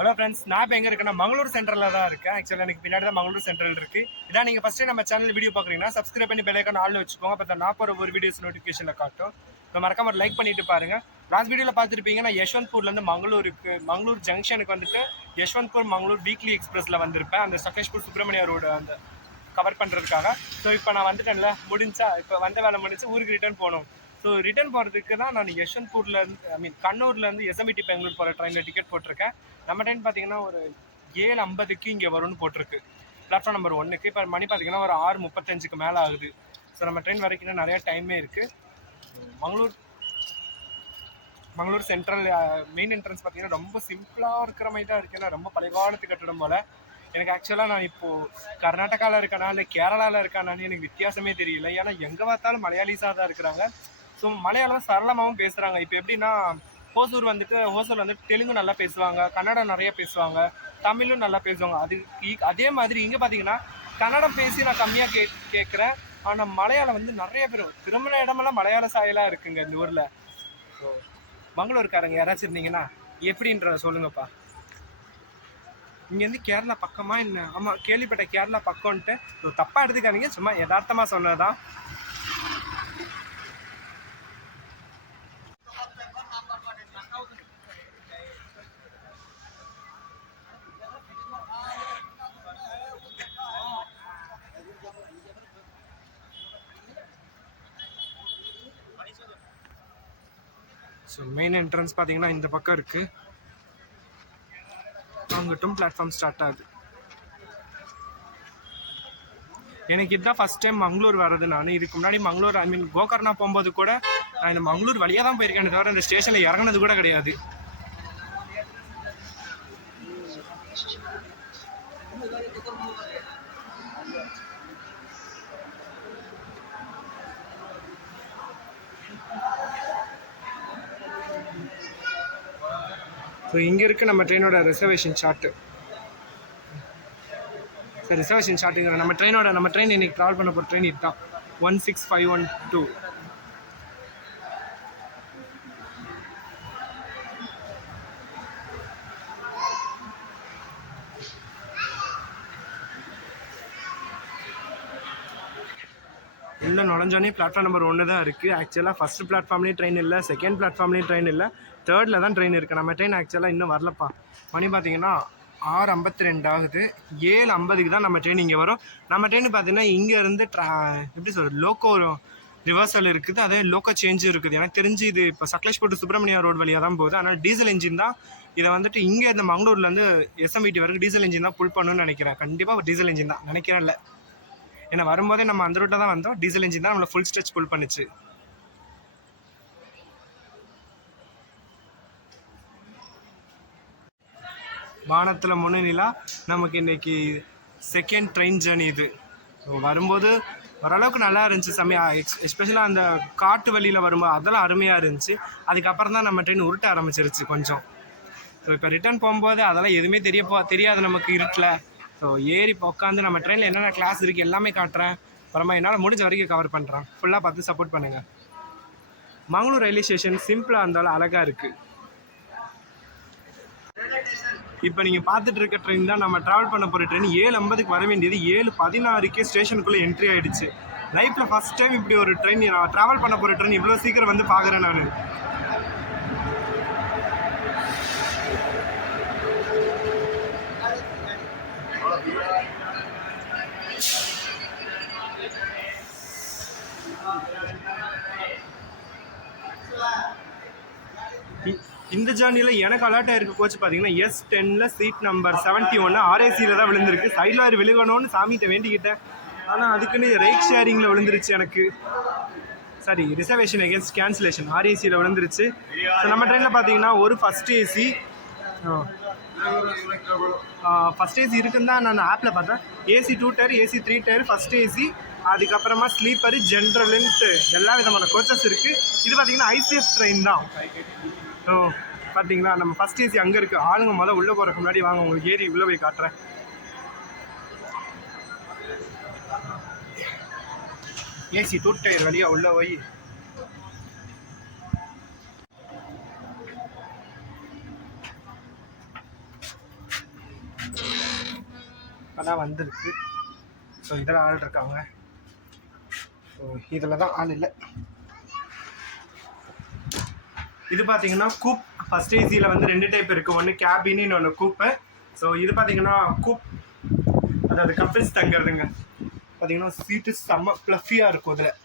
Hello friends, நான் இப்போ எங்கே இருக்கேன்னா மங்களூர் சென்டரில் தான் இருக்கேன். ஆக்சுவலாக எனக்கு பின்னாடி தான் மங்களூர் சென்ட்ரல் இருக்குது. இதான் நீங்கள் ஃபஸ்ட்டு நம்ம சேனல் வீடியோ பார்க்குறீங்கன்னா சப்ஸ்கிரைப் பண்ணி பெல் ஐக்கான் ஆல்னு வச்சுக்கோங்க. அப்போ நான் போகிற ஒரு வீடியோஸ் நோட்டிஃபிகேஷனில் காட்டும். இப்போ மறக்காம லைக் பண்ணிட்டு பாருங்கள். லாஸ்ட் வீடியோவில் பார்த்துருப்பீங்க, நான் யஷ்வந்த்பூர்லேருந்து மங்களூர் ஜங்ஷனுக்கு வந்துட்டு யஷ்வந்த்பூர் மங்களூர் வீக்லி எக்ஸ்பிரஸில் வந்திருப்பேன். அந்த சகேஷ்பூர் சுப்பிரமணிய ரோடு அந்த கவர் பண்ணுறதுக்காக. ஸோ இப்போ நான் வந்துட்டேன்ல, இப்போ வந்த வேலை முடிஞ்சு ஊருக்கு ரிட்டர்ன் போகணும். ஸோ ரிட்டர்ன் போகிறதுக்கு தான் நான் யஷ்வந்த்பூர்லேருந்து கண்ணூர்லேருந்து எஸ்எம்இடி பெங்களூர் போகிற ட்ரெயினில் டிக்கெட் போட்டிருக்கேன். நம்ம ட்ரெயின் பார்த்தீங்கன்னா ஒரு 7:50 இங்கே வரும்னு போட்டிருக்கு, பிளாட்ஃபார்ம் நம்பர் 1க்கு. இப்போ மணி பார்த்தீங்கன்னா ஒரு 6:35 மேலே ஆகுது. ஸோ நம்ம ட்ரெயின் வரைக்கும் நிறைய டைமே இருக்குது. மங்களூர் சென்ட்ரல் மெயின் என்ட்ரன்ஸ் பார்த்தீங்கன்னா ரொம்ப சிம்பிளாக இருக்கிற மாதிரி தான் இருக்குது. ஏன்னா ரொம்ப பழைய காலத்து கட்டடம் போல். எனக்கு ஆக்சுவலாக நான் இப்போது கர்நாடகாவில் இருக்கானா இல்லை கேரளாவில் இருக்கானான்னு எனக்கு வித்தியாசமே தெரியல. ஏன்னா எங்கே பார்த்தாலும் மலையாளிஸாக தான் இருக்கிறாங்க. ஸோ மலையாளம் சரளமாகவும் பேசுகிறாங்க. இப்போ எப்படின்னா ஹோசூர் வந்துட்டு தெலுங்கு நல்லா பேசுவாங்க, கன்னடம் நிறைய பேசுவாங்க, தமிழும் நல்லா பேசுவாங்க. அதே மாதிரி இங்கே பார்த்தீங்கன்னா கன்னடம் பேசி நான் கம்மியாக கேட்குறேன். ஆனால் மலையாளம் வந்து நிறைய பேர் திரும்பின இடமெல்லாம் மலையாள சாயலாக இருக்குங்க இந்த ஊரில். ஸோ மங்களூர்காரங்க யாராச்சும் இருந்தீங்கன்னா எப்படின்றத சொல்லுங்கப்பா. இங்கேருந்து கேரளா பக்கமா என்ன? ஆமாம், கேள்விப்பட்ட கேரளா பக்கம்ன்ட்டு. ஸோ தப்பாக எடுத்துக்காதீங்க, சும்மா யதார்த்தமாக சொன்னதான். ஸோ மெயின் என்ட்ரன்ஸ் பார்த்தீங்கன்னா இந்த பக்கம் இருக்குது. அங்கிட்டும் பிளாட்ஃபார்ம் ஸ்டார்ட் ஆகுது. எனக்கு இதுதான் ஃபஸ்ட் டைம் மங்களூர் வர்றது. நான் இதுக்கு முன்னாடி கோகர்ணா போகும்போது கூட நான் இந்த மங்களூர் வழியாக தான் போயிருக்கேன், தவிர இந்த ஸ்டேஷனில் இறங்கினது கூட கிடையாது. ஸோ இங்கே இருக்குது நம்ம ட்ரெயினோட ரிசர்வேஷன் சார்ட்டு. சார் ரிசர்வேஷன் சார்ட்டுங்கிற நம்ம ட்ரெயின் இன்னைக்கு ட்ராவல் பண்ண போகிற ட்ரெயின் இதுதான் 16512. உள்ள நுழைஞ்சோடனே பிளாட்ஃபார்ம் நம்பர் 1 தான் இருக்குது. ஆக்சுவலாக ஃபஸ்ட்டு பிளாட்ஃபார்ம்லேயும் ட்ரெயின் இல்லை, செகண்ட் பிளாட்ஃபார்ம்லேயும் ட்ரெயின் இல்லை, தேர்டில் தான் ட்ரெயின் இருக்குது. நம்ம ட்ரெயின் ஆக்சுவலாக இன்னும் வரலப்பா. மணி பார்த்தீங்கன்னா 6:52 ஆகுது. 7:50 தான் நம்ம ட்ரெயின் இங்கே வரும். நம்ம ட்ரெயின் பார்த்தீங்கன்னா இங்கேருந்து எப்படி சொல்கிறது, லோக்கோ ரிவர்சல் இருக்குது, அதே லோக்கோ சேஞ்சும் இருக்குது. எனக்கு தெரிஞ்சு இது இப்போ சக்லேஷ்பூர் சுப்பிரமணியா ரோடு வழியாக தான் போகுது. ஆனால் டீசல் இன்ஜின் தான் இதை வந்துட்டு இங்கே இந்த மங்களூர்லேருந்து எஸ்எம்இடி வரைக்கும் டீசல் இன்ஜின் தான் புல் பண்ணணும்னு நினைக்கிறேன். கண்டிப்பாக டீசல் இன்ஜின் தான் நினைக்கிறேன். இல்லை, ஏன்னா வரும்போதே நம்ம அந்த ரூட்டில் தான் வந்தோம். டீசல் இன்ஜின் தான் நம்மளை ஃபுல் ஸ்ட்ரெச் புல் பண்ணிச்சு. வானத்தில் முன்னிலா நமக்கு இன்னைக்கு செகண்ட் ட்ரெயின் ஜேர்னி இது. வரும்போது ஓரளவுக்கு நல்லா இருந்துச்சு எஸ்பெஷலாக அந்த காட்டு வழியில் வரும்போது அதெல்லாம் அருமையாக இருந்துச்சு. அதுக்கப்புறம் தான் நம்ம ட்ரெயின் உருட்ட ஆரம்பிச்சிருச்சு கொஞ்சம். ஸோ இப்போ ரிட்டர்ன் போகும்போது அதெல்லாம் எதுவுமே தெரியாது நமக்கு இருட்டில். ஸோ ஏறி உட்காந்து நம்ம ட்ரெயினில் என்னென்ன கிளாஸ் இருக்குது எல்லாமே காட்டுறேன். அப்புறமா என்னால் முடிஞ்ச வரைக்கும் கவர் பண்ணுறேன். ஃபுல்லாக பார்த்து சப்போர்ட் பண்ணுங்கள். மங்களூர் ரயில்வே ஸ்டேஷன் சிம்பிளாக இருந்தாலும் அழகாக இருக்குது. இப்போ நீங்கள் பார்த்துட்டு இருக்க ட்ரெயின் தான் நம்ம ட்ராவல் பண்ண போகிற ட்ரெயின். 7:50 வர வேண்டியது 7:16 ஸ்டேஷனுக்குள்ளே என்ட்ரி ஆகிடுச்சு. லைஃப்பில் ஃபஸ்ட் டைம் இப்படி ஒரு ட்ரெயின், நான் ட்ராவல் பண்ண போகிற ட்ரெயின் இவ்வளோ சீக்கிரம் வந்து பார்க்குறேன் நான். இந்த ஜேர்னியில் எனக்கு அலர்ட்டாக இருக்க கோச் பார்த்தீங்கன்னா S10ல் சீட் நம்பர் 71 RACயில் தான் விழுந்திருக்கு. சைடில் அது விழுகணும்னு சாமிகிட்ட வேண்டிக்கிட்டேன். ஆனால் அதுக்குன்னு ரைட் ஷேரிங்கில் விழுந்துருச்சு எனக்கு. சாரி, ரிசர்வேஷன் அகேன்ஸ்ட் கேன்சலேஷன் RACயில் விழுந்துருச்சு. ஸோ நம்ம ட்ரெயினில் பார்த்தீங்கன்னா ஒரு ஃபஸ்ட் ஏசி இருக்குன்னு தான் நான் ஆப்பில் பார்த்தேன். AC 2 tier, AC 3 tier, first AC, அதுக்கப்புறமா ஸ்லீப்பரு, ஜென்ரலுன்ட்டு எல்லா விதமான கோச்சஸ் இருக்குது. இது பார்த்தீங்கன்னா ICF ட்ரெயின் தான். ஸோ பார்த்தீங்களா, நம்ம ஃபஸ்ட் ஏசி அங்கே இருக்குது. ஆளுங்க உள்ளே போகிறதுக்கு முன்னாடி வாங்க உங்களுக்கு ஏறி உள்ளே போய் காட்டுறேன். AC 2 டயர் வழியாக உள்ளே போய் அதான் வந்திருக்கு. ஸோ இதில் ஆள் இருக்காங்க. ஸோ இதில் தான் ஆள் இல்லை. இது பார்த்தீங்கன்னா கூப். ஃபர்ஸ்ட் ஏசியில் வந்து 2 டைப் இருக்குது. ஒன்று கேபின்னு இன்னொன்று கூப்பு. ஸோ இது பார்த்தீங்கன்னா கூப், அதாவது கப்பிள்ஸ் தங்குறதுங்க. பார்த்தீங்கன்னா சீட்டு செம்ம ப்ளஃபியாக இருக்கும் இதில்.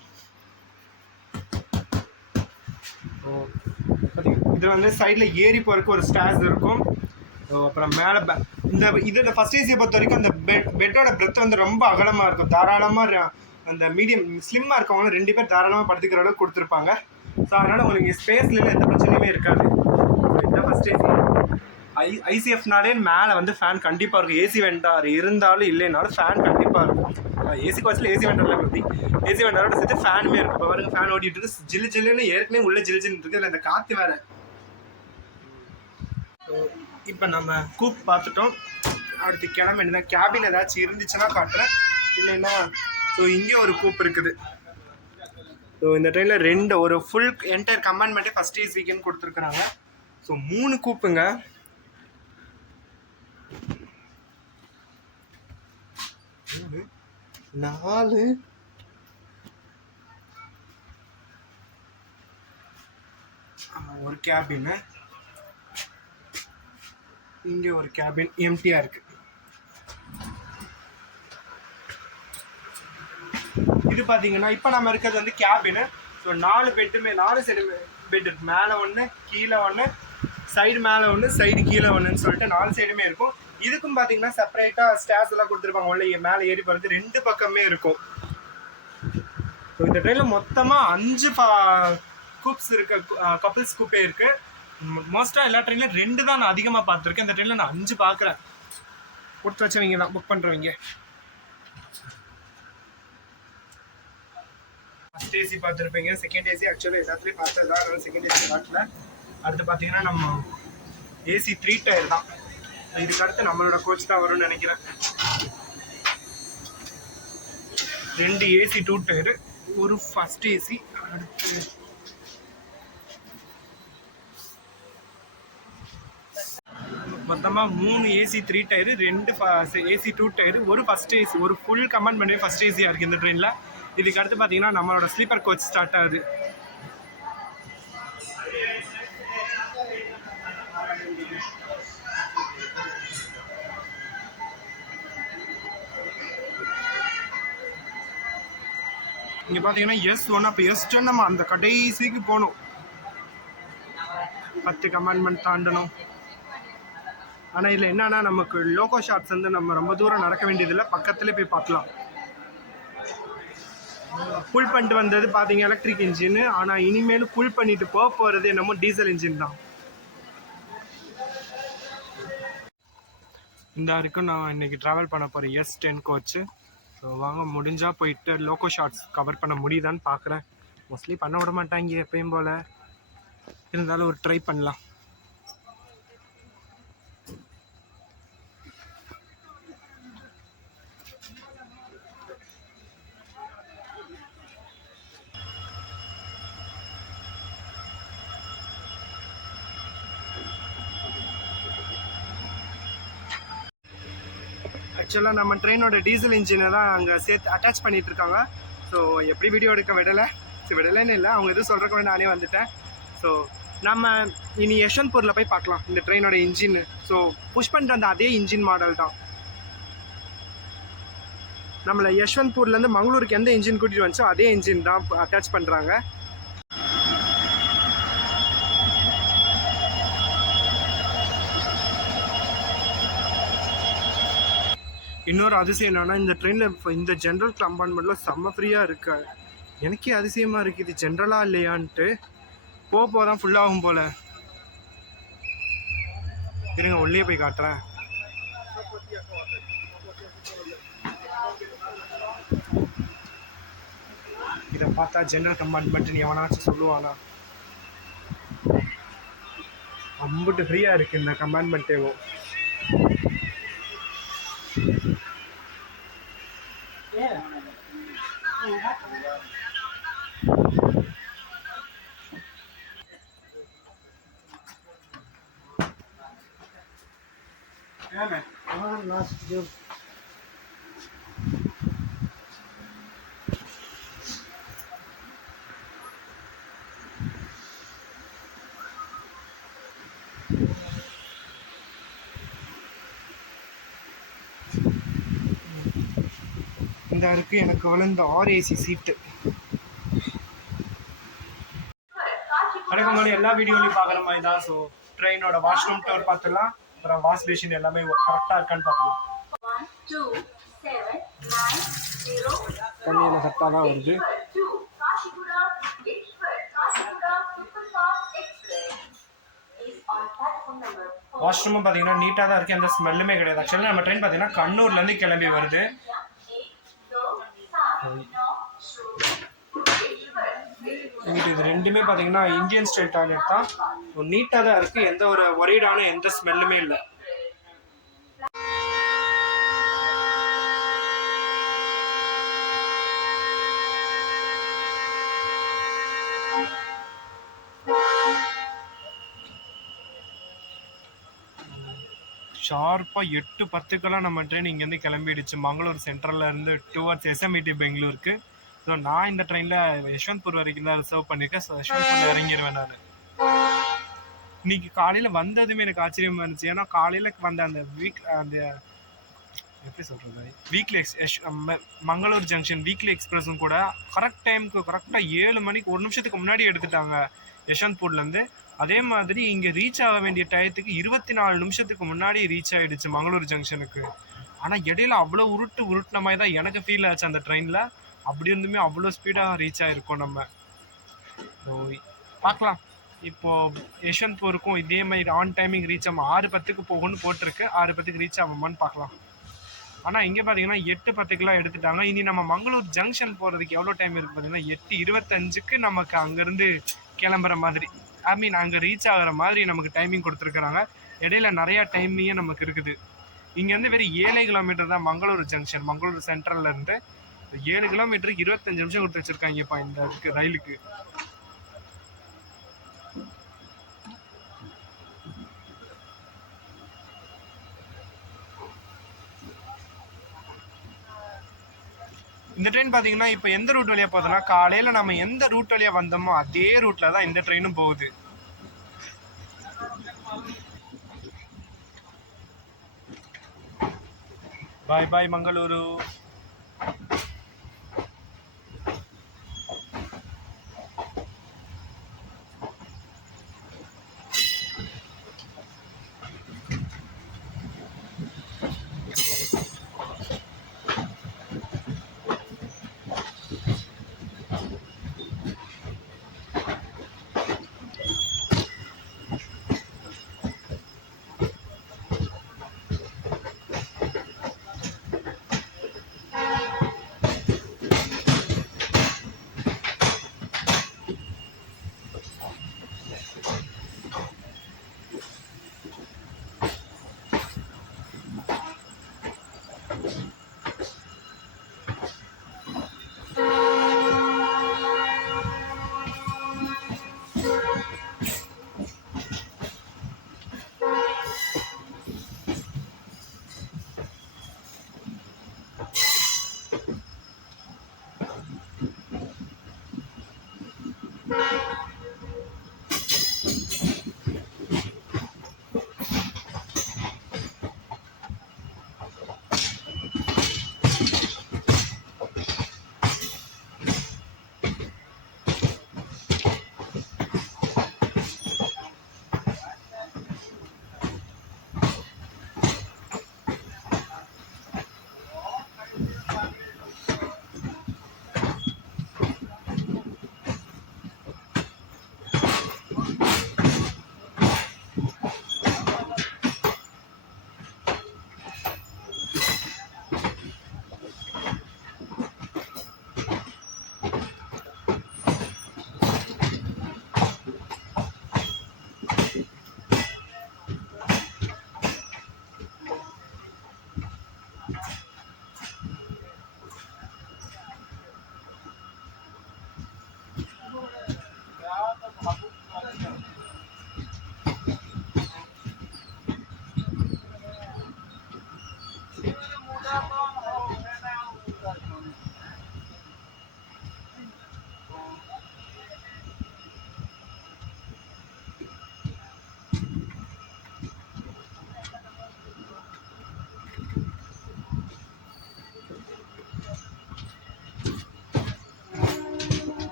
ஸோ பார்த்தீங்கன்னா இது வந்து சைடில் ஏறி போகிறதுக்கு ஒரு ஸ்டேர்ஸ் இருக்கும். ஸோ அப்புறம் மேலே இந்த இதில் ஃபஸ்ட் ஏசியை பொறுத்த வரைக்கும் அந்த பெட்டோட பிரெத் வந்து ரொம்ப அகலமாக இருக்கும். தாராளமாக அந்த மீடியம் ஸ்லிம்மாக இருக்கவங்களும் 2 பேர் தாராளமாக படுத்துக்கிற அளவுக்கு கொடுத்துருப்பாங்க. ஸோ அதனால் உங்களுக்கு ஸ்பேஸ்ல எந்த பிரச்சனையுமே இருக்காது. இந்த ஃபஸ்ட் ஏசி ஐசிஎஃப்னாலே மேலே வந்து ஃபேன் கண்டிப்பாக இருக்கும். ஏசி வெண்டார் இருந்தாலும் இல்லைனாலும் ஃபேன் கண்டிப்பாக இருக்கும். ஏசி கோச்சில் ஏசி வெண்டாரில் பற்றி ஏசி வெண்டாரோட சேர்த்து ஃபேனுமே இருக்கும். இப்போ பாருங்க ஃபேன் ஓடிட்டு இருக்கு. ஜில்லு ஜில்லுன்னு ஏற்கனவே உள்ள ஜில்லு ஜில்லுன்னு இருக்குது. இல்லை இந்த காற்று வேறு. இப்போ நம்ம கூப் பார்த்துட்டோம். அடுத்து கிளம்ப வேண்டியதான். கேபின் ஏதாச்சும் இருந்துச்சுன்னா காட்டுறேன், இல்லைன்னா ஸோ இங்கே ஒரு கூப் இருக்குது. ஸோ இந்த ட்ரெயினில் 2 ஒரு ஃபுல் என்டையர் கம்பார்ட்மெண்ட்டே ஃபஸ்ட் ஏசிக்குன்னு கொடுத்துருக்குறாங்க. ஸோ 3 கூப்புங்க. நாலு ஒரு கேபின், இங்கே ஒரு கேபின் எம்டியாக இருக்குது. இது பார்த்தீங்கன்னா இப்போ நம்ம இருக்கிறது வந்து கேபின். ஸோ 4 பெட்டுமே 4 சைடு பெட் இருக்கு. மேலே ஒன்று, கீழே ஒன்று, சைடு மேலே ஒன்று, சைடு கீழே ஒன்றுன்னு சொல்லிட்டு 4 சைடுமே இருக்கும். இதுக்கும் பார்த்தீங்கன்னா செப்பரேட்டாக ஸ்டேர்ஸ் எல்லாம் கொடுத்துருப்பாங்க. உள்ள மேலே ஏறி போகிறது 2 பக்கமே இருக்கும். ஸோ இந்த ட்ரெயினில் மொத்தமாக 5 கூப்ஸ் இருக்கு. கப்பிள்ஸ் கூப்பே இருக்கு. மோஸ்ட்டாக எல்லா ட்ரெயின்லையும் 2 தான் நான் அதிகமாக பார்த்துருக்கேன். இந்த ட்ரெயினில் நான் 5 பார்க்குறேன். கொடுத்து வச்சவங்க தான் புக் பண்ணுறவங்க. ஃபர்ஸ்ட் ஏசி பார்த்துருப்பீங்க. செகண்ட் ஏசி ஆக்சுவலாக எல்லாத்துலேயும் பார்த்தது தான். அதனால செகண்ட் ஏசி பார்க்கல. அடுத்து பார்த்தீங்கன்னா நம்ம ஏசி 3 டயர் தான். இதுக்கு அடுத்து நம்மளோட கோச் தான் வரும்னு நினைக்கிறேன். 2 ஏசி 2 டயரு, ஒரு ஃபர்ஸ்ட் ஏசி. அடுத்து மொத்தமாக 3 ஏசி 3 டயரு, 2 ஏசி 2 டயரு, ஒரு ஃபர்ஸ்ட் ஏசி. ஒரு ஃபுல் கம்பார்ட்மெண்ட் ஃபர்ஸ்ட் ஏசியாக இருக்குது இந்த ட்ரெயினில். இதுக்கு அடுத்து பார்த்தீங்கன்னா நம்மளோட ஸ்லீப்பர் கோச் ஸ்டார்ட் ஆகுது. இங்கே பார்த்தீங்கன்னா S1. அப்போ S1 நம்ம அந்த கடைசிக்கு போகணும். 10 கம்பார்ட்மெண்ட் தாண்டணும். ஆனால் இதில் என்னன்னா நமக்கு லோகோ ஷாட்ஸ் வந்து நம்ம ரொம்ப தூரம் நடக்க வேண்டியதில்லை, பக்கத்துலேயே போய் பார்க்கலாம். புல் பண்ணிட்டு வந்தது பார்த்தீங்க எலக்ட்ரிக் இன்ஜின். ஆனால் இனிமேலும் புல் பண்ணிட்டு போகிறது என்னமோ டீசல் இன்ஜின் தான். இந்த வரைக்கும் நான் இன்னைக்கு ட்ராவல் பண்ண போகிறேன் S10 கோச்சு. ஸோ வாங்க முடிஞ்சால் போயிட்டு லோகோ ஷாட்ஸ் கவர் பண்ண முடியுதான்னு பார்க்குறேன். மோஸ்ட்லி பண்ண விட மாட்டாங்க எப்பயும் போல், இருந்தாலும் ஒரு ட்ரை பண்ணலாம். ஆக்சுவலாக நம்ம ட்ரெயினோட டீசல் இன்ஜினை தான் அங்கே சேர்த்து அட்டாச் பண்ணிகிட்டு இருக்காங்க. ஸோ எப்படி வீடியோ எடுக்க விடலை, விடலைன்னு இல்லை, அவங்க எதுவும் சொல்கிறக்கு நானே வந்துட்டேன். ஸோ நம்ம இனி யஷ்வந்த்பூரில் போய் பார்க்கலாம் இந்த ட்ரெயினோட இன்ஜின். ஸோ புஷ் பண்ணிட்டு வந்த அதே இன்ஜின் மாடல் தான். நம்மளை யஷ்வந்த்பூர்லேருந்து மங்களூருக்கு எந்த இன்ஜின் கூட்டிகிட்டு வந்துச்சோ அதே இன்ஜின் தான் அட்டாச் பண்ணுறாங்க. இன்னொரு அதிசயம் என்னன்னா, இந்த ட்ரெயினில் இந்த ஜென்ரல் கம்பார்ட்மெண்ட்டில் செம்ம ஃப்ரீயாக இருக்கு. எனக்கே அதிசயமாக இருக்குது, இது ஜென்ரலாக இல்லையான்ட்டு. போக தான் ஃபுல்லாகும் போல். இருங்க உள்ளே போய் காட்டுறேன். இதை பார்த்தா ஜென்ரல் கம்பார்ட்மெண்ட்னு எவனாச்சும் சொல்லுவானா? அம்புட்டு ஃப்ரீயாக இருக்குது இந்த கம்பார்ட்மெண்ட்டேவும். இந்த இருக்குது எனக்கு விழுந்த ஆர்ஏசி சீட்டு. அதுக்கு முன்னாடி எல்லா வீடியோலையும் பார்க்குற மாதிரி தான். ஸோ ட்ரெயினோட வாஷ்ரூம் டோர் பார்த்துடலாம், அப்புறம் வாஷ் பேஷின் எல்லாமே கரெக்டாக இருக்கான்னு பார்த்துக்கலாம். தண்ணியில் கரெக்டாக தான் வருது. வாஷ்ரூமும் பார்த்தீங்கன்னா நீட்டாக தான் இருக்குது, எந்த ஸ்மெல்லுமே கிடையாது. ஆக்சுவலாக நம்ம ட்ரெயின் பார்த்தீங்கன்னா கண்ணூர்லேருந்து கிளம்பி வருது. எங்கிட்ட இது ரெண்டுமே பார்த்தீங்கன்னா இந்தியன் ஸ்டைல் டாய்லெட் தான். நீட்டாக தான் இருக்குது, எந்த ஒரு ஒரீடான எந்த ஸ்மெல்லுமே இல்லை. ஷார்ப்பாக 8:10 நம்ம ட்ரெயின் இங்கேருந்து கிளம்பிடுச்சு மங்களூர் சென்ட்ரலில் இருந்து டுவர்ட்ஸ் எஸ்எம்இடி பெங்களூருக்கு. ஸோ நான் இந்த ட்ரெயினில் யஷ்வந்த்பூர் வரைக்கும் தான் ரிசர்வ் பண்ணியிருக்கேன். ஸோ யஷ்வந்த்பூரில் இறங்கிடுவேன் நான். இன்னைக்கு காலையில் வந்ததுமே எனக்கு ஆச்சரியமாக இருந்துச்சு. ஏன்னா காலையில் வந்த அந்த அந்த எப்படி சொல்கிறது வீக்லி மங்களூர் ஜங்ஷன் வீக்லி எக்ஸ்பிரஸும் கூட கரெக்ட் டைமுக்கு கரெக்டாக 7 மணிக்கு 1 நிமிஷத்துக்கு முன்னாடி எடுத்துட்டாங்க யஷ்வந்த்பூர்லேருந்து. அதே மாதிரி இங்கே ரீச் ஆக வேண்டிய டயத்துக்கு 24 நிமிஷத்துக்கு முன்னாடி ரீச் ஆகிடுச்சு மங்களூர் ஜங்ஷனுக்கு. ஆனால் இடையில அவ்வளோ உருட்டின மாதிரி தான் எனக்கு ஃபீல் ஆச்சு அந்த ட்ரெயினில். அப்படி இருந்துமே அவ்வளோ ஸ்பீடாக ரீச் ஆகிருக்கோம் நம்ம. ஸோ பார்க்கலாம், இப்போது யஷ்வந்த்பூருக்கும் இதே மாதிரி ஆன் டைமிங் ரீச் ஆகும். 6:10 போகும்னு போட்டிருக்கு, 6:10 ரீச் ஆகுமான்னு பார்க்கலாம். ஆனால் இங்கே பார்த்தீங்கன்னா 8:10 எடுத்துட்டாங்க. இனி நம்ம மங்களூர் ஜங்ஷன் போகிறதுக்கு எவ்வளோ டைம் இருக்குது பார்த்தீங்கன்னா 8:25 நமக்கு அங்கேருந்து கிளம்புற மாதிரி, ஐ மீன் அங்கே ரீச் ஆகிற மாதிரி நமக்கு டைமிங் கொடுத்துருக்குறாங்க. இடையில நிறையா டைமிங்கே நமக்கு இருக்குது. இங்கேருந்து வெறும் 7 கிலோமீட்டர் தான் மங்களூர் ஜங்ஷன், மங்களூர் சென்ட்ரலில் இருந்து 7 கிலோமீட்டருக்கு 25 நிமிஷம் கொடுத்து வச்சுருக்காங்கப்பா இந்த ரயிலுக்கு. இந்த ட்ரெயின் பார்த்தீங்கன்னா இப்போ எந்த ரூட் வழியாக போகுதுன்னா, காலையில் நம்ம எந்த ரூட் வழியாக வந்தோமோ அதே ரூட்டில் தான் இந்த ட்ரெயினும் போகுது. பாய் பாய் மங்களூரு.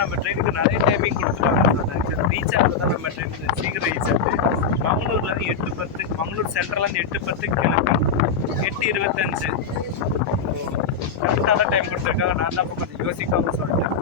நம்ம ட்ரெயினுக்கு நிறைய டைமிங் கொடுத்துருவாங்க. ரீச் ஆகிறது தான் நம்ம ட்ரெயின் சீக்கிரம் ரீச் ஆகுது. மங்களூர்லேருந்து 8:10, மங்களூர் சென்ட்ரலேருந்து 8:10 கிளம்பும் 8:25. கரெக்டாக தான் டைம் கொடுத்துருக்காங்க. நான் தான் கொஞ்சம் யோசிக்காமல் சொல்லிட்டேன்.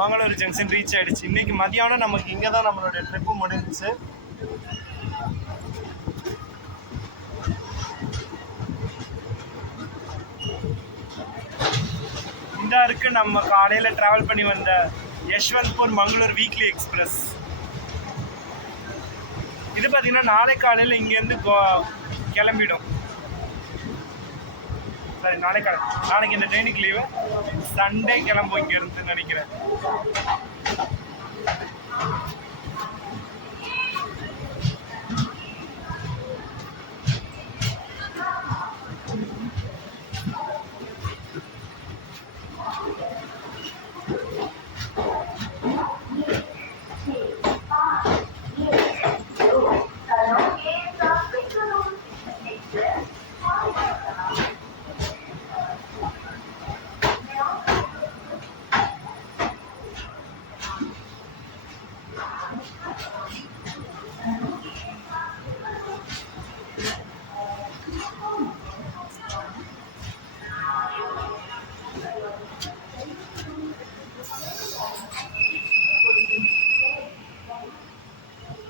மங்களூர் ஜங்ஷன் ரீச் ஆகிடுச்சு. இன்றைக்கி மதியானம் நமக்கு இங்கே தான் நம்மளுடைய ட்ரிப்பு முடிஞ்சிச்சு. இந்த இருக்குது நம்ம காலையில் ட்ராவல் பண்ணி வந்த யஷ்வந்த்பூர் மங்களூர் வீக்லி எக்ஸ்பிரஸ். இது பார்த்திங்கன்னா நாளை காலையில் இங்கேருந்து கிளம்பிடும். சரி, நாளைக்கு இந்த ட்ரெயினுக்கு லீவு. சண்டே கிளம்பும் இங்கேருந்து நினைக்கிறேன்.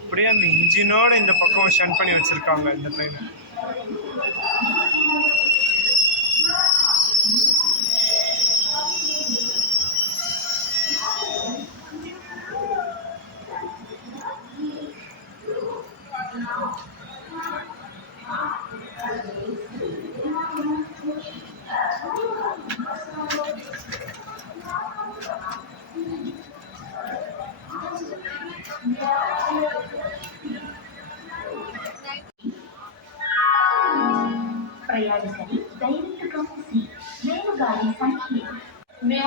அப்படியே அந்த இன்ஜினோட இந்த பக்கம் ஷன் பண்ணி வச்சிருக்காங்க இந்த ட்ரெயின்.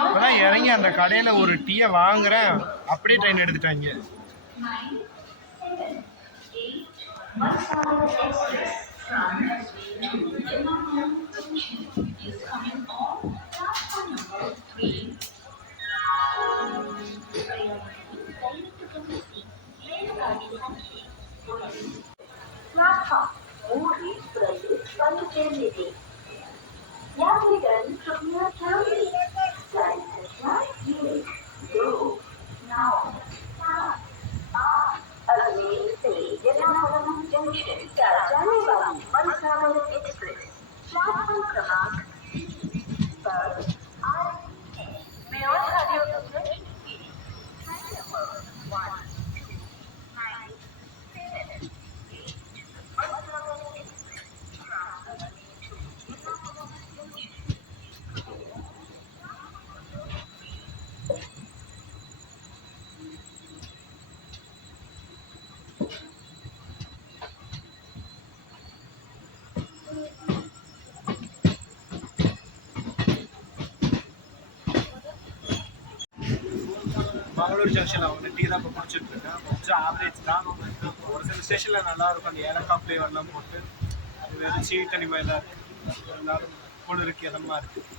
இப்பதான் இறங்கி அந்த கடையில ஒரு டீயை வாங்குறேன், அப்படியே ட்ரெயின் எடுத்துட்டாங்க. மங்களூர் ஜங்ஷனில் அவங்க டீ தான் இப்போ குடிச்சிட்டு இருக்கேன். கொஞ்சம் ஆவரேஜ் தான். ஒரு சில ஸ்டேஷனில் நல்லா இருக்கும், அந்த ஏலக்காய் ஃப்ளேவர்லாம் போட்டு. அது வேறு சீ தனி மாதிரி தான் இருக்குது. எல்லாரும் குளிருக்கு இதமாக இருக்குது.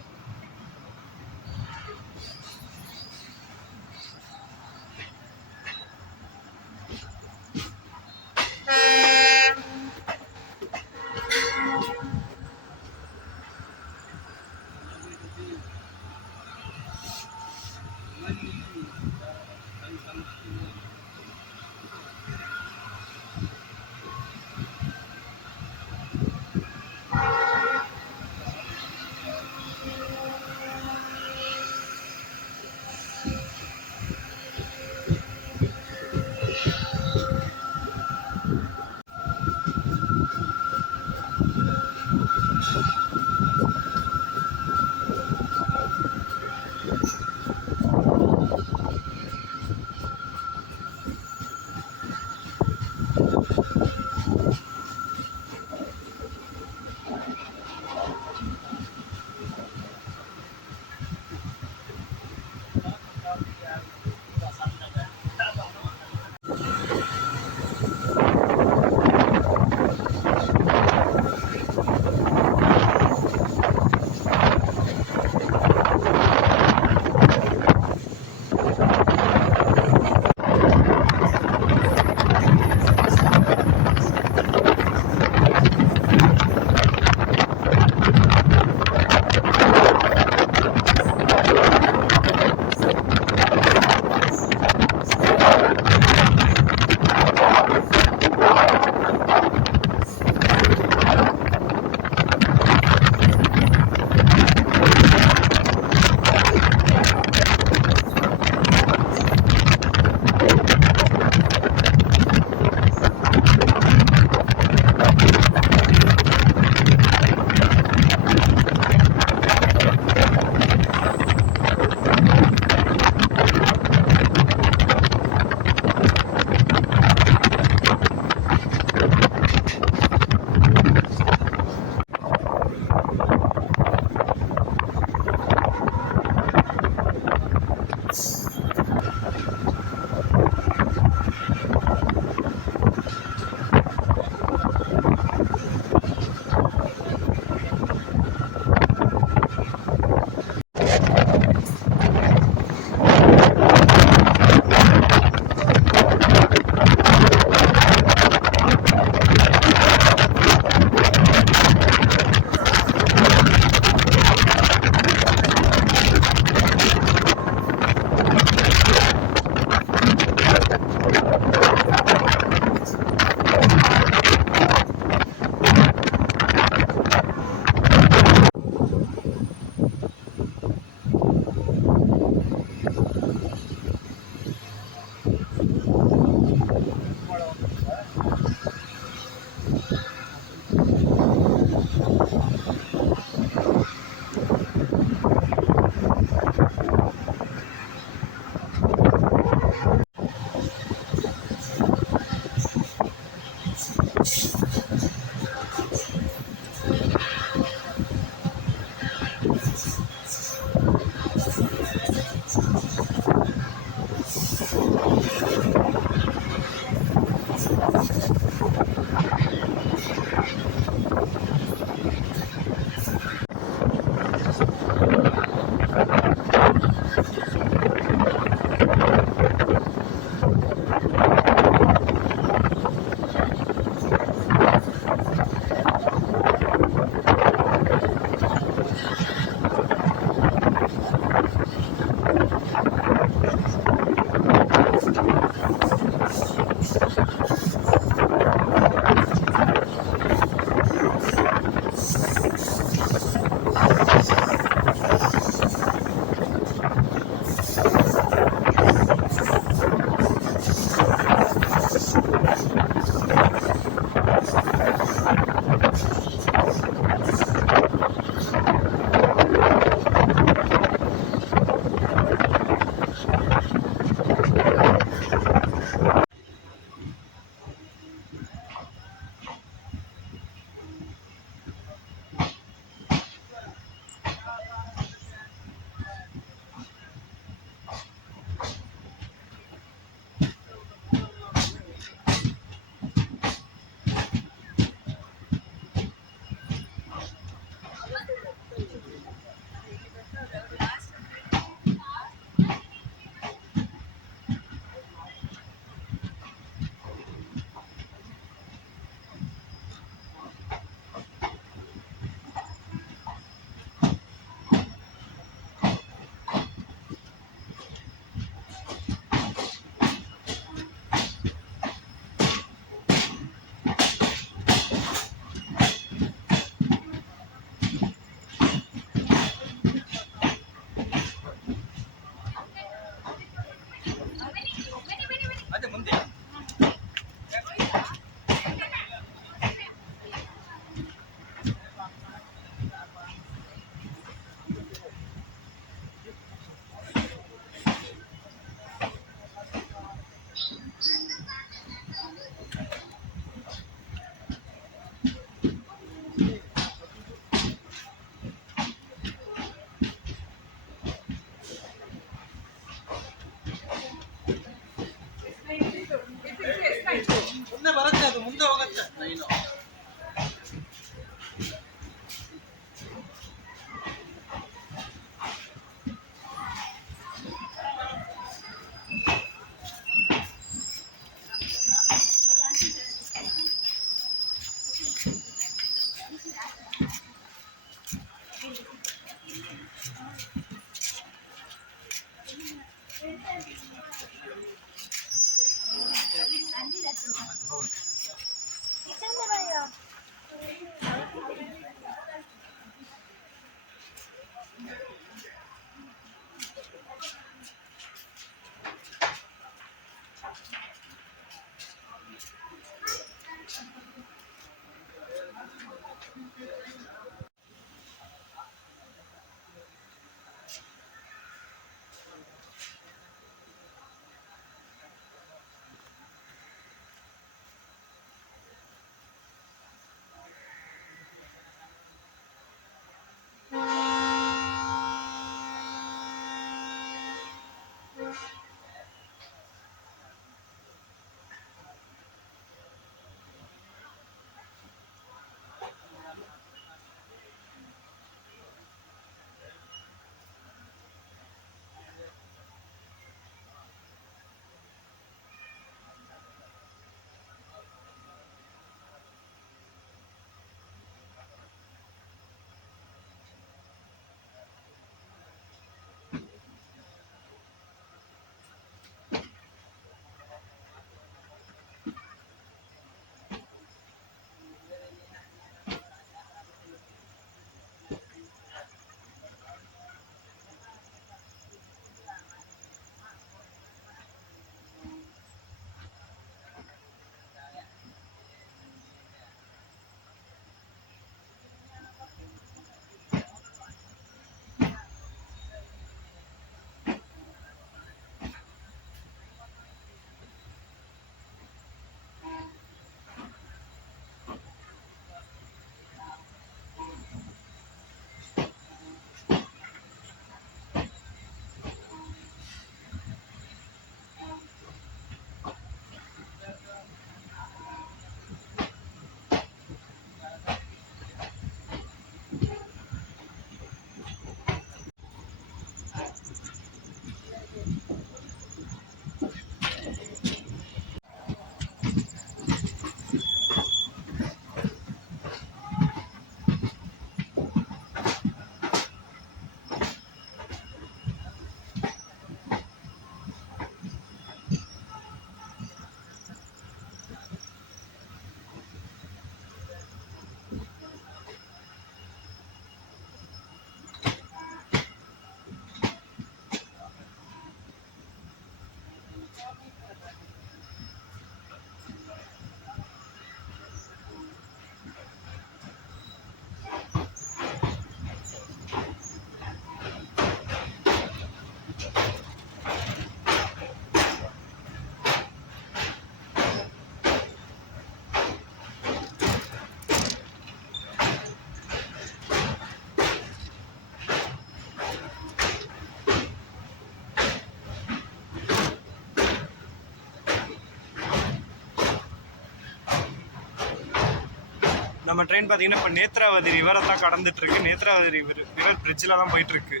நம்ம ட்ரெயின் பார்த்தீங்கன்னா இப்போ நேத்ராவதி ரிவரை தான் கடந்துட்டு இருக்கு. நேத்ராவதி ரிவர் பிரிட்ஜில் தான் போயிட்டு இருக்கு.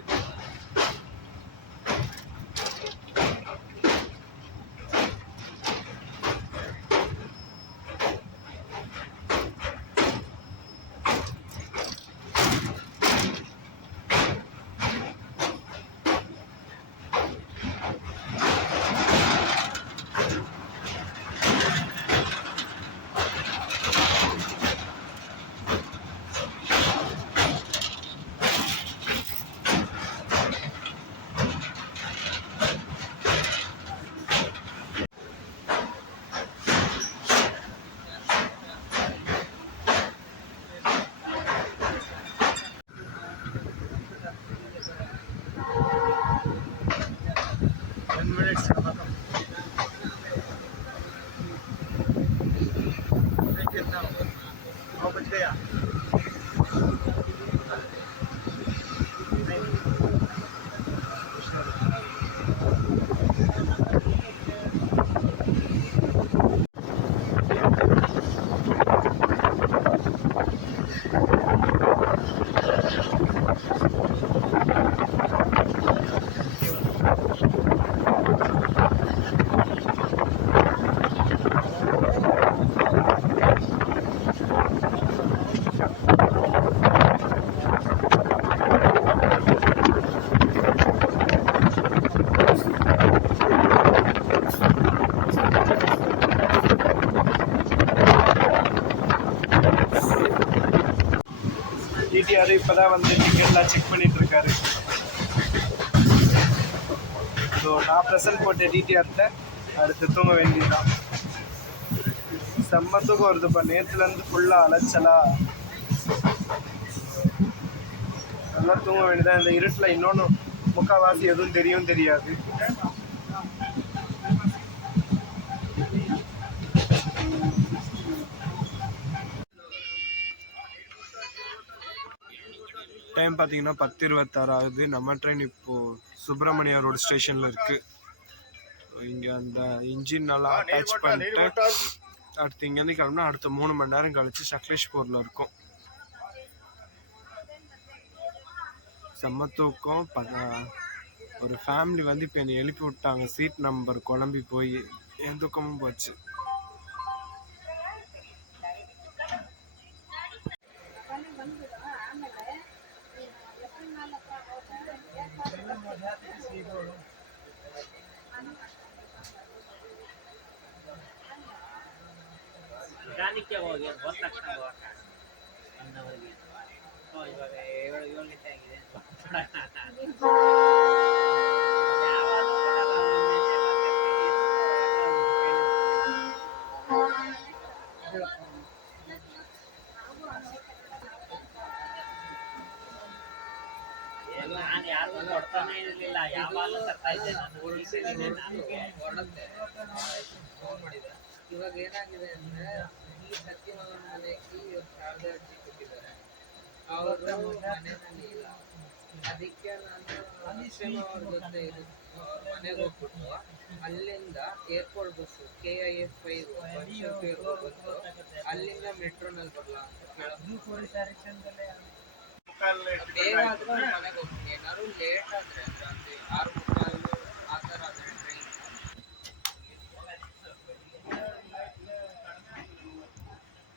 டிடிஆர் இப்போதான் வந்து டிக்கெட்லாம் செக் பண்ணிட்டு இருக்காரு. ஸோ நான் ப்ரெசன்ட் போட்ட டிடிஆர்கிட்ட அடுத்து தூங்க வேண்டியதுதான். செம்ம தூக்கம் வருதுப்பா. நேற்றுலேருந்து ஃபுல்லாக அலைச்சலாக நல்லா தூங்க வேண்டியதான். இந்த இருட்டில் இன்னொன்று முக்கால்வாசி எதுவும் தெரியாது. டைம் பார்த்தீங்கன்னா 10:26 ஆகுது. நம்ம ட்ரெயின் இப்போது சுப்பிரமணியா ரோடு ஸ்டேஷனில் இருக்குது. இங்கே அந்த இன்ஜின் நல்லா அட்டாச் பண்ணிட்டு அடுத்து இங்கேருந்து கிளம்புனா அடுத்த 3 மணி நேரம் கழிச்சு சக்லேஷ்பூரில் இருக்கும். செம்ம தூக்கம். ஒரு ஃபேமிலி வந்து இப்போ என்னை எழுப்பி விட்டாங்க. சீட் நம்பர் குழம்பி போய் என் தூக்கமும் போச்சு. ನಿತ್ಯ ಹೋಗಿ ಬಸ್ ತಕ್ಷಣ ಹೋಗಕ್ಕ ಅನ್ನವರಿಗೆ ಇವಾಗ 7 ಗಂಟೆ ಆಗಿದೆ. ನಾನು ಯಾರಿಗೂ ಕೊಡ್ತಾನೆ ಇರಲಿಲ್ಲ. ಯಾವಾಗಲೂ ತರ್ತಾ ಇದ್ದೆ ನಾನು. ಇವಾಗ ಏನಾಗಿದೆ ಅಂದ್ರೆ ಈ ಸತ್ಯವಾದ ಮನೆಗೆ ಶಾರದಾ ಅರ್ಜಿ ಕೊಟ್ಟಿದ್ದಾರೆ. ಅವರು ಮನೆಯಲ್ಲಿ ಇಲ್ಲ. ಅದಕ್ಕೆ ನಾನು ಅವ್ರ ಜೊತೆ ಮನೆಗೆ ಹೋಗ್ಬಿಟ್ಟು ಅಲ್ಲಿಂದ ಏರ್ಪೋರ್ಟ್ ಬಸ್ಸು KIF 5 ಬಂತು. ಅಲ್ಲಿಂದ ಮೆಟ್ರೋನಲ್ಲಿ ಬರಲ್ಲ ಅಂತ ಬೇಗ ಆದ್ರೂ ಮನೆಗೆ ಹೋಗ್ತೀನಿ. ಏನಾದ್ರು ಲೇಟ್ ಆದ್ರೆ ಅಂದ್ರೆ 6:45 ಆ ಥರ ಆದರೆ ಟ್ರೈನ್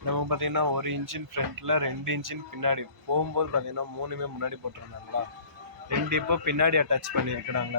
நம்ம பார்த்தீங்கன்னா ஒரு இன்ஜின் ஃப்ரண்ட்டில் 2 இன்ஜின் பின்னாடி போகும்போது பார்த்தீங்கன்னா 3மே முன்னாடி போட்டிருந்தாங்களா. 2 இப்போ பின்னாடி அட்டாச் பண்ணியிருக்கிறாங்க.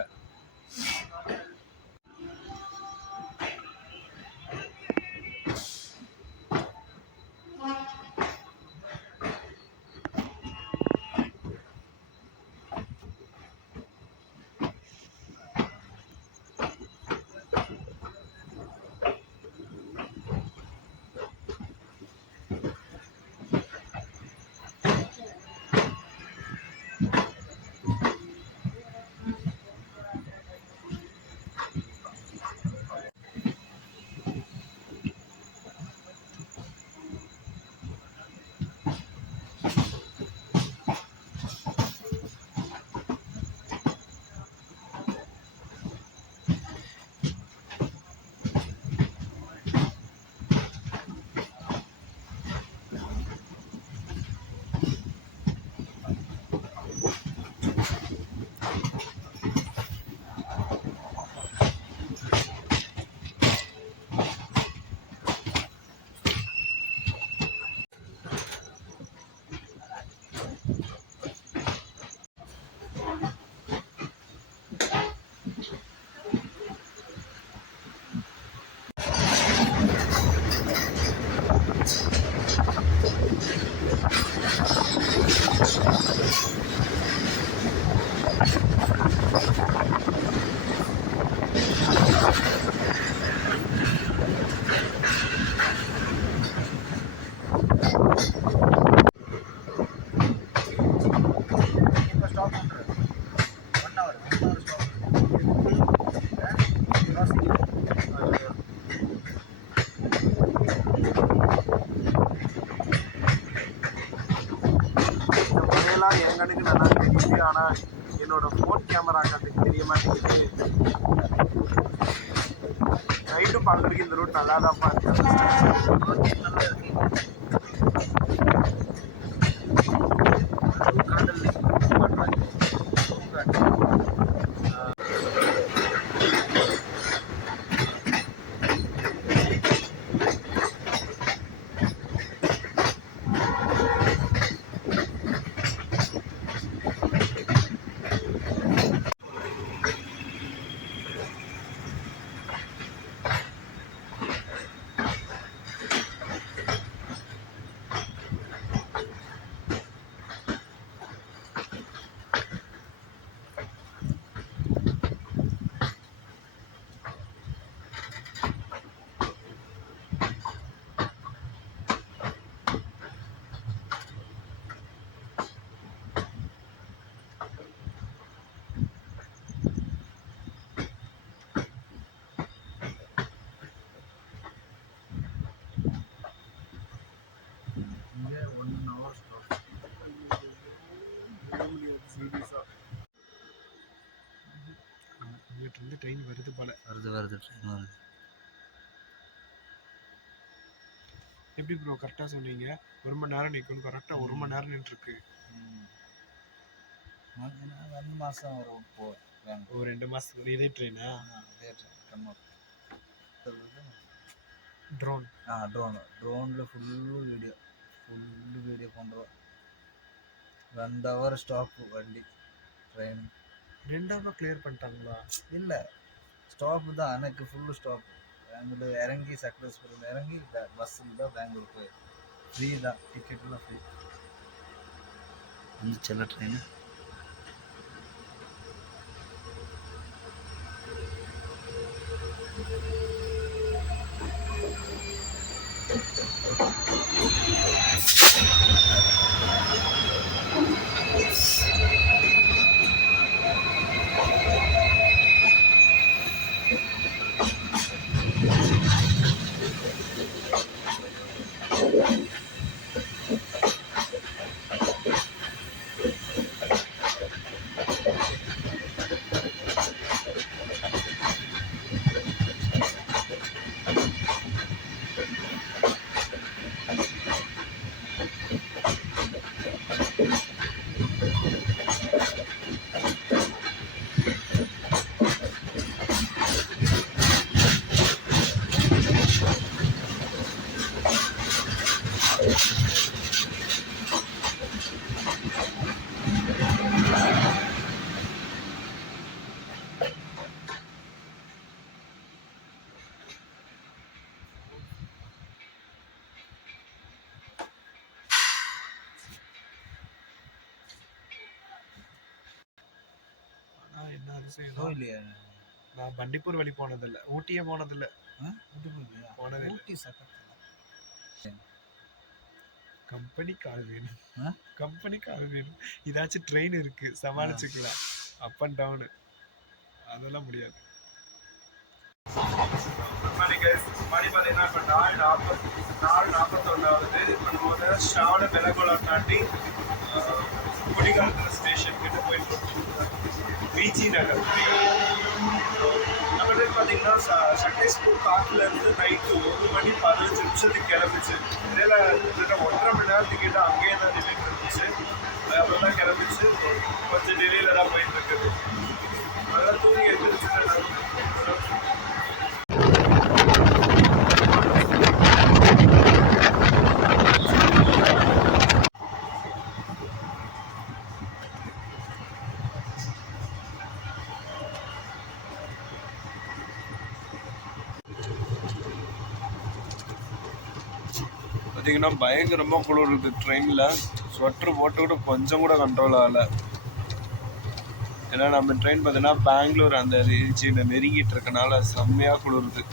மழையெல்லாம் என் கண்ணுக்கு நல்லா தெரியுது, ஆனால் என்னோட ஃபோன் கேமரா கண்ணுக்கு தெரிய மாட்டேங்குது. நைட்டு பார்க்குறதுக்கு இந்த ரூட் நல்லா தான் இருக்கு. நல்லா இருக்கு. இருந்து ட்ரெயின் வருது போல. வருது ட்ரெயின் வருது. எப்படி ப்ரோ கரெக்டாக சொன்னீங்க? 1 மணி நேரம் நிற்கணும், கரெக்டாக 1 மணி நேரம் நின்றுருக்கு. 2 மாதம் வரும் போகிறேன். 2 மாதத்துக்கு இதே ட்ரெயினா? அதே ட்ரெயின் ட்ரோன். ட்ரோனில் ஃபுல்லு வீடியோ பண்ணுறோம். 2 hour ஸ்டாப்பு வண்டி ட்ரெயின். 2 hour கிளியர் பண்ணிட்டாங்களா? இல்லை, ஸ்டாப்பு தான். எனக்கு ஃபுல்லு ஸ்டாப். பெங்களூர் இறங்கி சக்ரஸ்புரம் இறங்கி பஸ்ஸில் தான் பெங்களூர் போய் ஃப்ரீ தான், டிக்கெட்லாம் ஃப்ரீ. வந்துச்சுல்ல ட்ரெயின். என்ன அதிசயம் இல்லையா? நான் பண்டிப்பூர் வழி போனதில்லை, ஊட்டியே போனதில்லை. போனதில்லை. ஊட்டி சக்கத்தில் கம்பெனிக்கு ஆள் வேணும், கம்பெனிக்கு ஆள் வேணும். இதாச்சும் ட்ரெயின் இருக்கு, சமாளிச்சுக்கலாம். அப் அண்ட் டவுனு அதெல்லாம் முடியாது. மணி பார்த்தீங்கன்னா இப்போ 4:41. இப்போ நம்ம வந்து ஸ்டாவோட பெலகோலா தாண்டி குடிகாலத்தில் ஸ்டேஷன் கிட்ட போயிட்டு விஜி நகர். நம்ம பார்த்தீங்கன்னா சக்தேஷ்பூர் காட்டிலேருந்து நைட்டு 1:15 கிளம்பிச்சு. இதில் 1.5 மணி நேரத்துக்கு கிட்ட அங்கேயே தான் நின்றுட்டு இருந்துச்சு. அப்புறம் தான் கிளம்பிச்சு. கொஞ்சம் டிலேயில் தான் போயிட்டு இருக்குது. நல்லா தூங்கி எடுத்துருச்சு. பார்த்தீங்கன்னா பயங்கரமாக குளிர் இருக்குது ட்ரெயினில். ஸ்வெட்ரு போட்டு கூட கொஞ்சம் கூட கண்ட்ரோல் ஆகலை. ஏன்னா நம்ம ட்ரெயின் பார்த்தீங்கன்னா பெங்களூர் அந்த ரீஜியனை நெருங்கிட்டு இருக்கனால செம்மையாக குளிருது.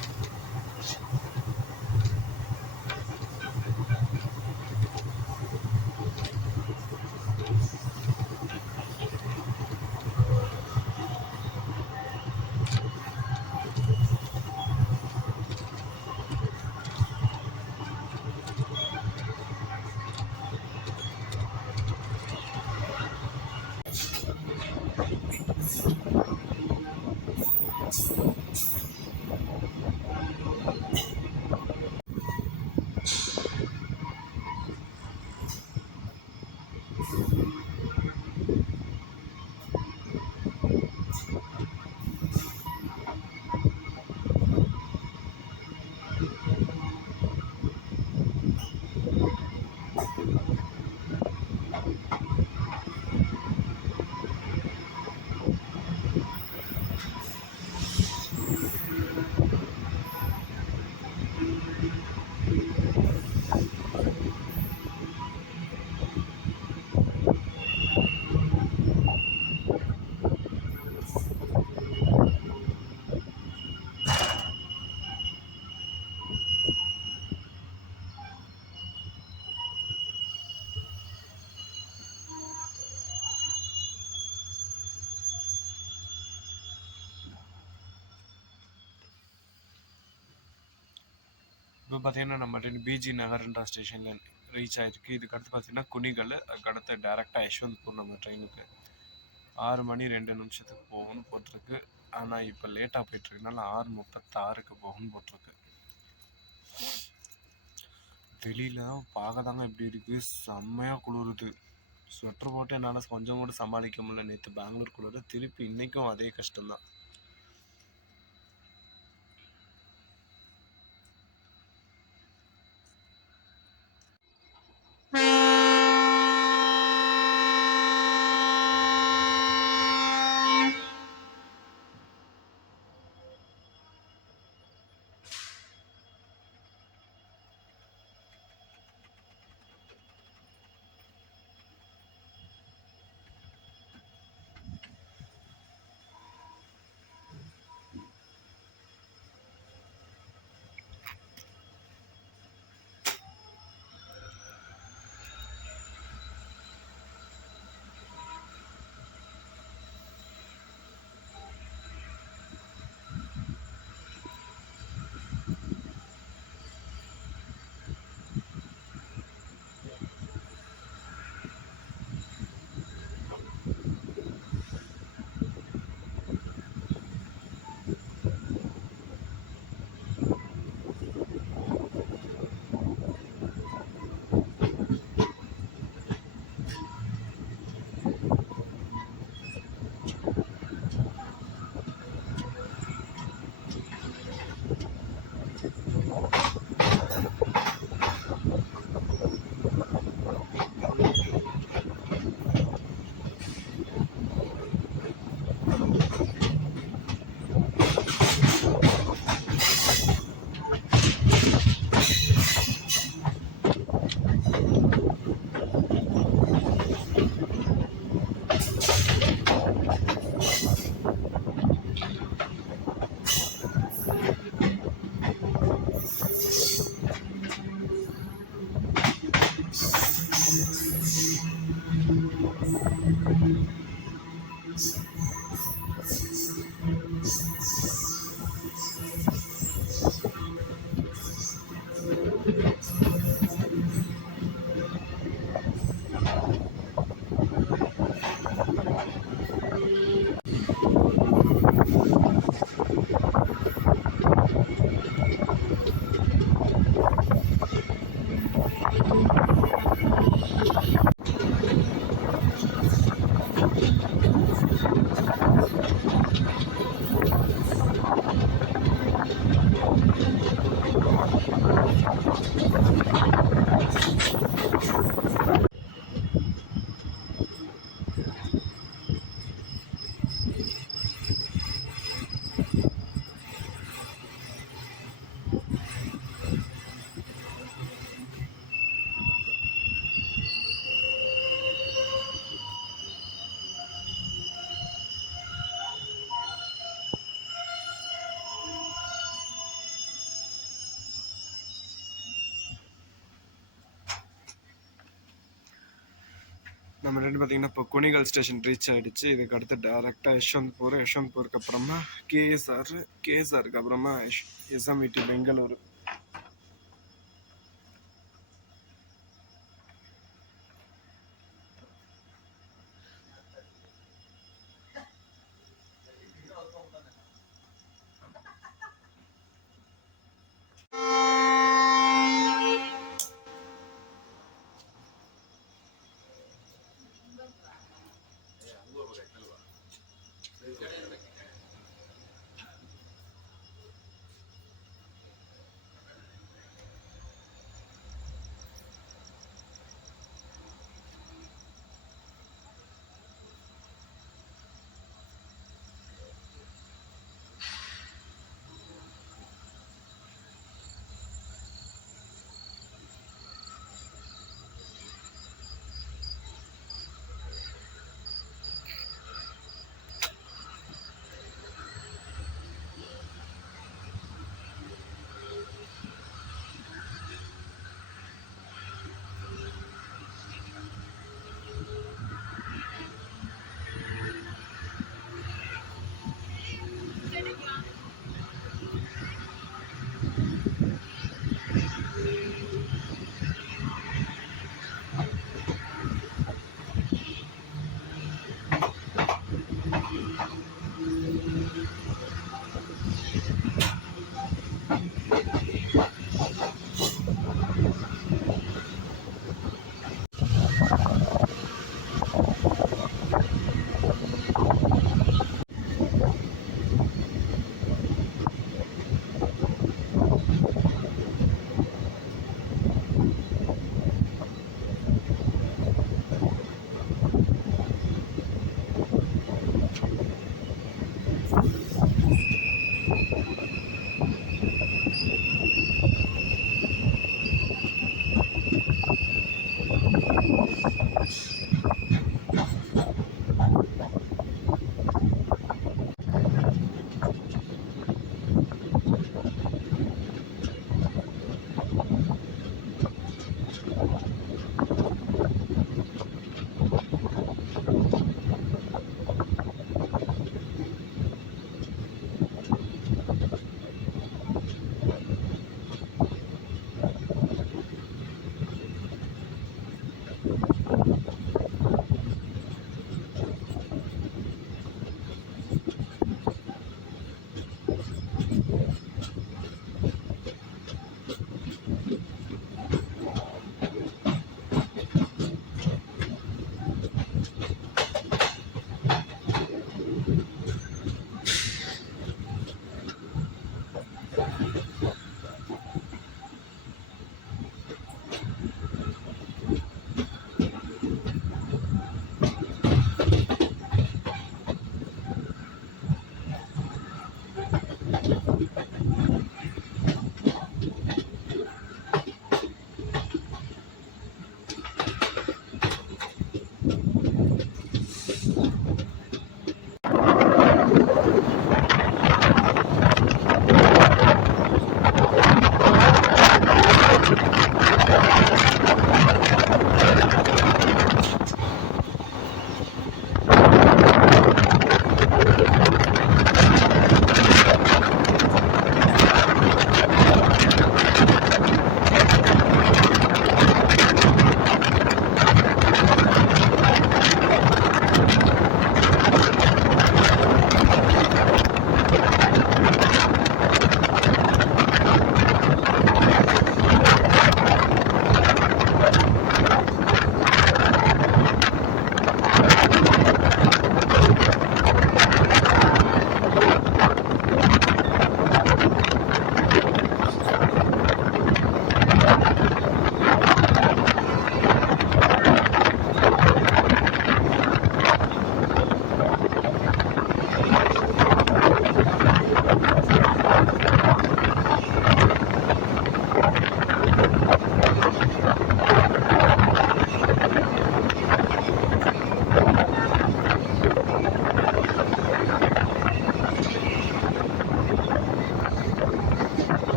இப்போ பார்த்தீங்கன்னா நம்ம பிஜி நகர்ன்ற ஸ்டேஷனில் ரீச் ஆகிருக்கு. இதுக்கு அடுத்து பார்த்தீங்கன்னா குனிகல், அதுக்கடுத்து டேரெக்டாக யஷ்வந்த்பூர் நம்ம ட்ரெயினுக்கு 6 மணி 2 நிமிஷத்துக்கு போகும்னு போட்டிருக்கு. ஆனால் இப்போ லேட்டாக போயிட்டுருக்கனால 6:36க்கு போகும்னு போட்டிருக்கு. வெளியில் தான் பார்க்க தாங்க இப்படி இருக்குது, செம்மையாக குளிருது. ஸ்வெட்டர் போட்டு என்னால் கொஞ்சம் கூட சமாளிக்க முடியல. நேற்று பெங்களூர் குளிர திருப்பி இன்றைக்கும் அதே கஷ்டம்தான். நம்ம ரெண்டு பார்த்தீங்கன்னா இப்போ குணிகல் ஸ்டேஷன் ரீச் ஆகிடுச்சு. இதுக்கு அடுத்து டேரெக்டாக யஷ்வந்த்பூருக்கு அப்புறமா கேஎஸ்ஆருக்கு அப்புறமா எஸ்எம்இடி பெங்களூரு.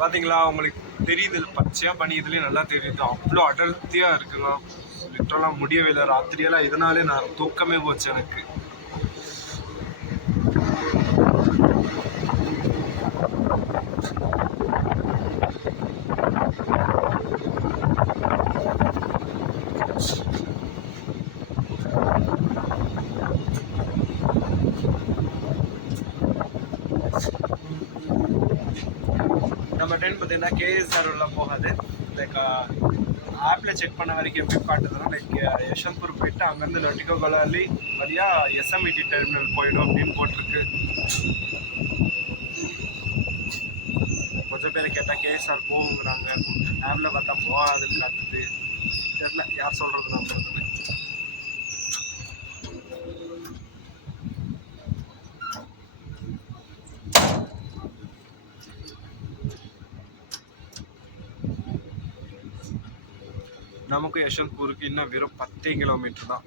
பார்த்தீங்களா உங்களுக்கு தெரியுது, பச்சையாக பனி இதுலேயே நல்லா தெரியுது, அவ்வளோ அடர்த்தியாக இருக்குங்க. லிட்டரலாக முடியவே இல்லை. ராத்திரியெல்லாம் இதனாலே நான் தூக்கமே போச்சு எனக்கு. நம்ம ட்ரெயின் பார்த்தீங்கன்னா கேஎஸ்ஆர் உள்ள போகாது. லைக் ஆப்பில் செக் பண்ண வரைக்கும் எப்படி காட்டுதுன்னா, லைக் யஷ்வந்த்பூர் போயிட்டு அங்கேருந்து நட்டிகோ கொலாலி வழியாக எஸ்எம்இடி டெர்மினல் போயிடும் அப்படின்னு போட்டிருக்கு. கொஞ்சம் பேரை கேட்டால் கேஎஸ்ஆர் போகுங்கிறாங்க, ஆப்பில் பார்த்தா போகாதுன்னு காட்டுது. தெரியல யார் சொல்கிறது நம்புறதுன்னு. நமக்கு யஷ்வந்த்பூருக்கு இன்னும் வெறும் 10 கிலோமீட்டர் தான்.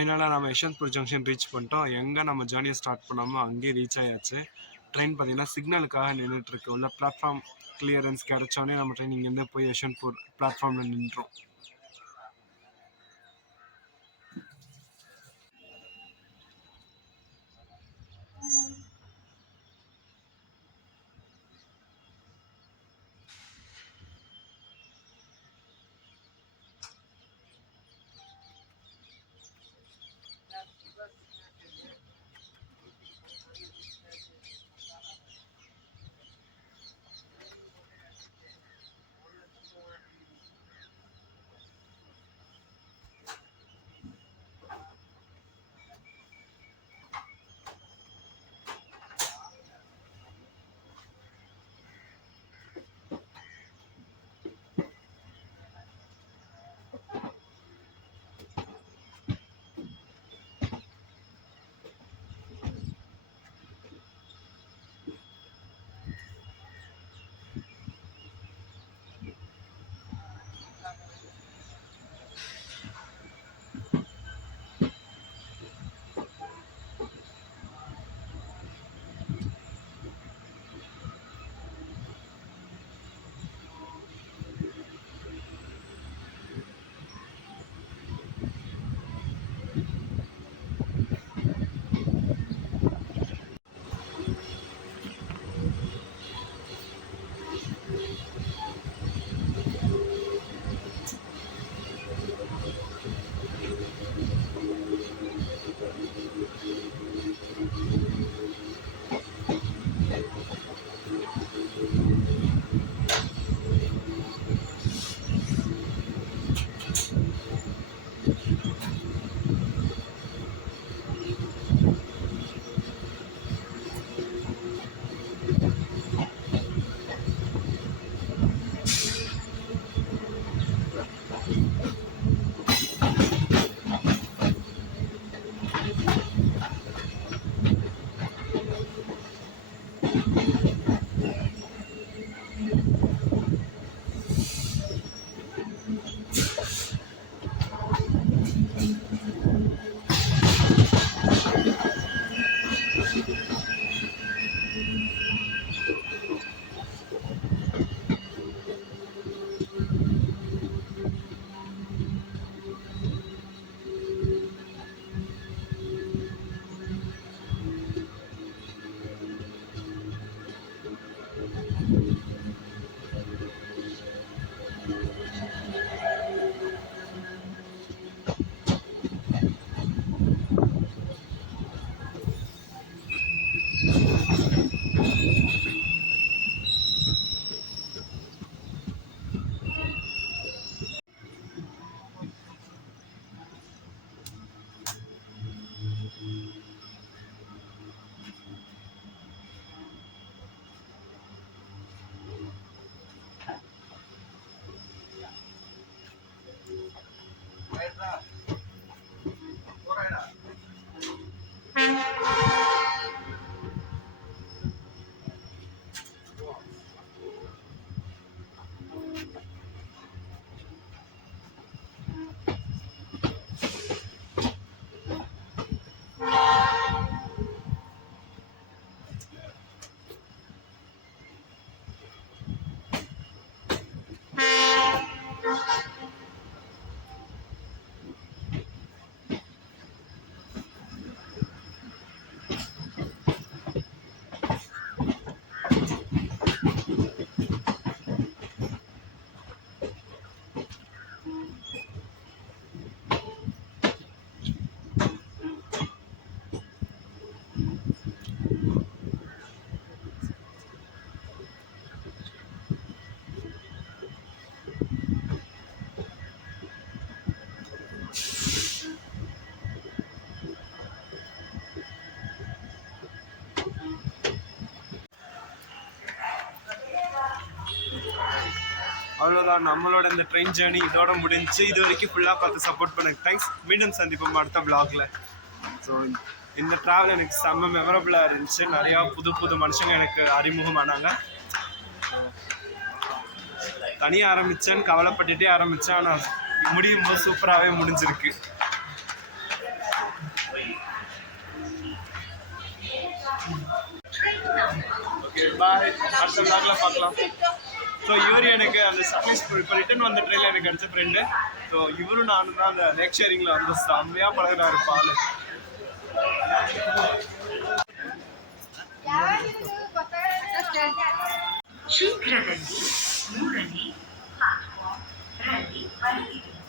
ஃபைனலாக நம்ம யஷ்வந்த்பூர் ஜங்ஷன் ரீச் பண்ணிட்டோம். எங்கே நம்ம ஜேர்னியை ஸ்டார்ட் பண்ணாமல் அங்கேயே ரீச் ஆயாச்சு. ட்ரெயின் பார்த்தீங்கன்னா சிக்னலுக்காக நின்றுட்டுருக்கு. உள்ள பிளாட்ஃபார்ம் கிளியரன்ஸ் கிடச்சோடனே நம்ம ட்ரெயின் இங்கேருந்து போய் யஷ்வந்த்பூர் பிளாட்ஃபார்மில் நின்றோம். அவ்வளோதான், நம்மளோட இந்த ட்ரெயின் ஜேர்னி இதோட முடிஞ்சு. இது வரைக்கும் ஃபுல்லாக பார்த்து சப்போர்ட் பண்ணக்கு தேங்க்ஸ். மீண்டும் சந்திப்போம் அடுத்த vlogல. ஸோ இந்த ட்ராவல் எனக்கு செம்ம மெமரபுளாக இருந்துச்சு. நிறையா புது புது மனுஷங்க எனக்கு அறிமுகமானாங்க. தனியாக ஆரம்பித்தேன்னு கவலைப்பட்டுகிட்டே ஆரம்பித்தேன். ஆனால் முடியும் போது சூப்பராகவே முடிஞ்சிருக்கு. ஓகே பாய், அடுத்த vlogல பார்க்கலாம். ஸோ இவர் எனக்கு அந்த சர்ப்ரைஸ் இப்போ ரிட்டர்ன் வந்த ட்ரெயினில் எனக்கு கிடைச்ச ஃப்ரெண்டு. ஸோ இவரும் நானும் தான் அந்த லேக் ஷேரிங்கில் வந்து செம்மையாக பழகினாரு பால். ಶೀಘ್ರದಲ್ಲಿ 3ನೇ ಪ್ಲಾಟ್ಫಾರ್ಮ್ ರಲ್ಲಿ ಬರಲಿದೆ.